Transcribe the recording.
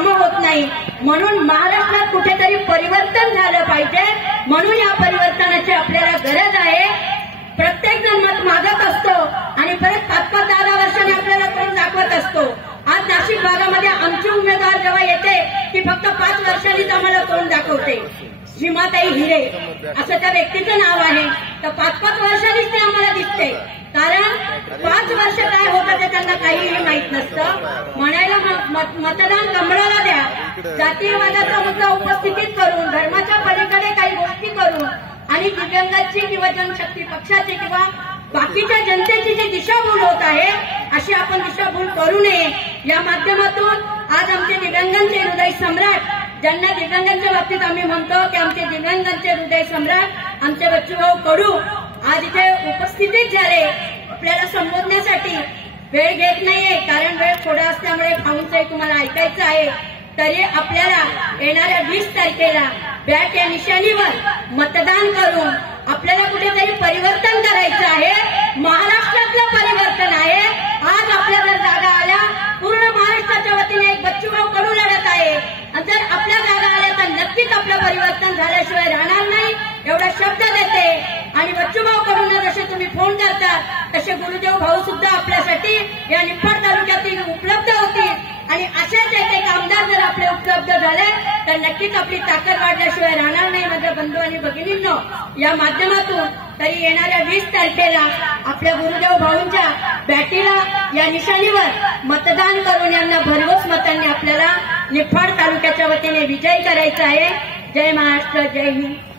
कामं होत नाही। म्हणून महाराष्ट्रात कुठेतरी परिवर्तन झालं पाहिजे। म्हणून या परिवर्तनाची आपल्याला गरज आहे। प्रत्येक जण मत मागत असतो आणि परत 5-10 वर्षांनी आपल्याला तोंड दाखवत असतो। आज नाशिक भागामध्ये आमची उमेदवार जेव्हा येते ती फक्त 5 वर्षांनीच आम्हाला तोंड दाखवते। सीमाताई हिरे असं त्या व्यक्तीचं नाव आहे। तर 5-5 वर्षांनीच ते आम्हाला दिसते, कारण 5 वर्ष काय होतं ते त्यांना काहीही माहित नसतं। म्हणायला मतदान कमळाला द्या, जातीयवादाचा मुद्दा उपस्थित करून, धर्माच्या पलीकडे काही गोष्टी करून आणि दिव्यांगाची किंवा जनशक्ती पक्षाची किंवा बाकीच्या जनतेची जी दिशाभूल होत आहे अशी आपण दिशाभूल करू नये। या माध्यमातून आज आमचे दिव्यांगांचे हृदय सम्राट, ज्यांना दिव्यांगांच्या बाबतीत आम्ही म्हणतो की आमचे दिव्यांगांचे हृदय सम्राट आमचे बच्चूभाऊ कडू आज इथे उपस्थित झाले। आपल्याला संबोधण्यासाठी वेळ घेत नाहीये, कारण वेळ थोडा असल्यामुळे भाऊंचंही तुम्हाला ऐकायचं आहे। तरी आपल्याला येणाऱ्या 20 तारखेला बॅट या निशाणीवर मतदान करून आपल्याला कुठेतरी परिवर्तन करायचं आहे। महाराष्ट्रातलं परिवर्तन आहे। आज आपल्या जर जागा आल्या, पूर्ण महाराष्ट्राच्या वतीने एक बच्चूभाऊ कडू लढत आहे। जर आपल्या जागा आल्या तर नक्कीच आपलं परिवर्तन झाल्याशिवाय राहणार नाही, एवढा शब्द देते। आणि बच्चूभाऊ कडूंना जसे तुम्ही फोन करतात तसे गुरुदेव भाऊ सुद्धा आपल्यासाठी या निफाड तालुक्यातील उपलब्ध होतील। आणि असेच एक आमदार जर आपले उपलब्ध झाले तर नक्कीच आपली ताकद वाढल्याशिवाय राहणार नाही। माझ्या बंधू आणि भगिनींनो, या माध्यमातून तरी येणाऱ्या 20 तारखेला आपल्या गुरुदेव भाऊंच्या बॅटीला या निशाणीवर मतदान करून यांना भरघोस मतांनी आपल्याला निफाड तालुक्याच्या वतीने विजयी करायचं आहे। जय महाराष्ट्र, जय हिंद।